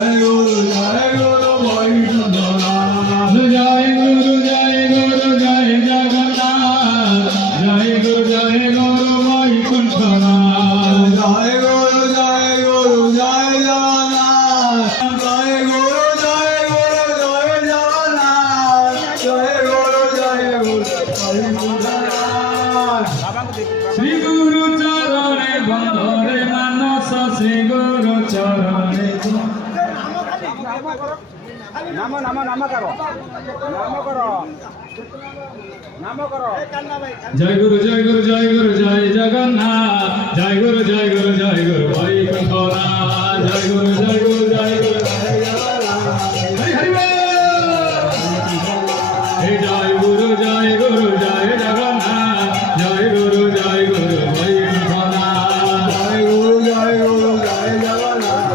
जय गुरु वैष्णव जय गुरु जय जगन्नाथ जय गुरु वैकुंठ जय गुरु जय जगन्नाथ जय गुरु जय जगन्नाथ जय गुरु वैकुंठ श्री गुरु चरणे बंधरे मानस श्री गुरु चरणे नाम नाम नाम करो नाम करो जय गुरु जय जगन्नाथ जय गुरु जय गुरु वैकुंठनाथ जय गुरु जय जगन्नाथ हरि हरि बोल हे जय गुरु जय जगन्नाथ जय गुरु वैकुंठनाथ जय गुरु जय जगन्नाथ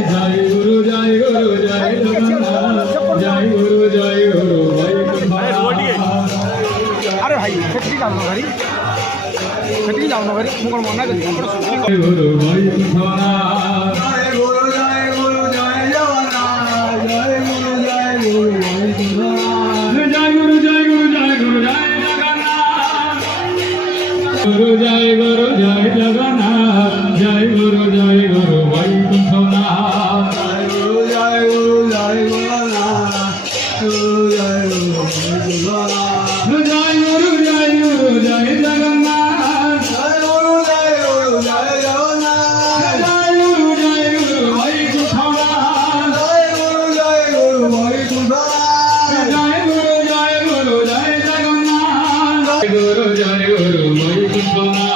जय गुरु जय जगन्नाथ जय गुरु वैकुंठनाथ अरे भाई छठी जाओ ना घरी मुगल मना कर जय गुरु वैकुंठनाथ जय गुरु जय जगन्नाथ जय गुरु वैकुंठनाथ जय गुरु जय जगन्नाथ गुरु जय जगन्नाथ जय गुरु वैकुंठनाथ जय गुरु जय जगन्नाथ गुरु जय वैकुंठनाथ जय गुरु जय जगन्नाथ जय गुरु जय जगन्नाथ जय गुरु जय वैकुंठनाथ जय गुरु जय वैकुंठनाथ जय गुरु जय जगन्नाथ जय गुरु जय वैकुंठनाथ